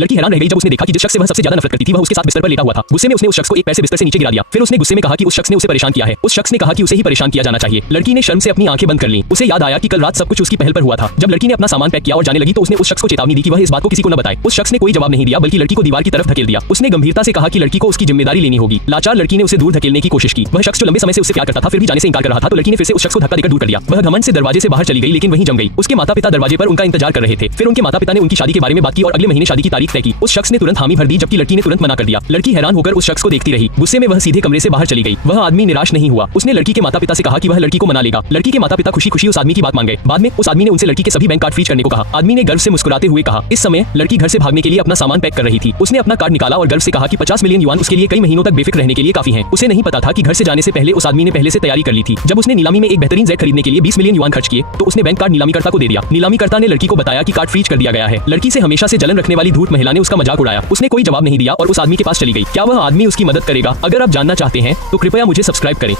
लड़की हैरान रह गई जब उसने देखा कि जिस शख्स से वह सबसे ज्यादा नफरत करती थी वह उसके साथ बिस्तर पर लेटा हुआ था। गुस्से में उसने उस शख्स को एक पैर से बिस्तर से नीचे गिरा दिया। फिर उसने गुस्से में कहा कि उस शख्स ने उसे परेशान किया है। उस शख्स ने कहा कि उसे ही परेशान किया जाना चाहिए। लड़की ने शर्म से अपनी आंखें बंद कर ली। उसे याद आया कि कल रात सब कुछ उसकी पहल पर हुआ था। जब लड़की ने अपना सामान पैक किया और जाने लगी तो उसने उस शख्स को चेतावनी दी कि वह इस बात को किसी को न बताए। उस शख्स ने कोई जवाब नहीं दिया बल्कि लड़की को दीवार की तरफ धकेल दिया। उसने गंभीरता से कहा कि लड़की को उसकी जिम्मेदारी लेनी होगी। लाचार लड़की ने उसे दूर धकेलने की कोशिश की। वह शख्स जो लंबे समय से उससे प्यार करता था फिर भी जाने से इनकार कर रहा था तो लड़की ने फिर से उस शख्स को धक्का देकर दूर कर दिया। वह घमंड से दरवाजे से बाहर चली गई लेकिन वहीं जम गई। उसके माता पिता दरवाजे पर उनका इंतजार कर रहे थे। फिर उनके माता पिता ने उनकी शादी के बारे में बात की और अगले महीने शादी की तारीख तय की। उस शख्स ने तुरंत हामी भर दी जबकि लड़की ने तुरंत मना कर दिया। लड़की हैरान होकर उस शख्स को देखती रही। गुस्से में वह सीधे कमरे से बाहर चली गई। वह आदमी निराश नहीं हुआ। उसने लड़की के माता पिता से कहा कि वह लड़की को मना लेगा। लड़की के माता पिता खुशी खुशी उस आदमी की बात मान गए। बाद में उस आदमी ने उनसे लड़की के सभी बैंक कार्ड फ्रीज करने को कहा। आदमी ने गर्व से मुस्कुराते हुए कहा। इस समय लड़की घर से भागने के लिए अपना सामान पैक कर रही थी। उसने अपना कार्ड निकाला और गर्व से कहा कि 50 मिलियन युआन उसके लिए कई महीनों तक बेफिक्र रहने के लिए काफी हैं। उसे नहीं पता था कि घर से जाने से पहले उस आदमी ने पहले से तैयारी कर ली थी। जब उसने नीलामी में एक बेहतरीन जेट खरीदने के लिए 20 मिलियन युआन खर्च किए तो उसने बैंक कार्ड नीलामीकर्ता को दे दिया। नीलामीकर्ता ने लड़की को बताया कि कार्ड फ्रीज कर दिया गया है। लड़की से हमेशा से जलन रखने वाली धूर्त महिला ने उसका मजाक उड़ाया। उसने कोई जवाब नहीं दिया और उस आदमी के पास चली गई। क्या वह आदमी उसकी मदद करेगा? अगर आप जानना चाहते हैं तो कृपया मुझे सब्सक्राइब करें।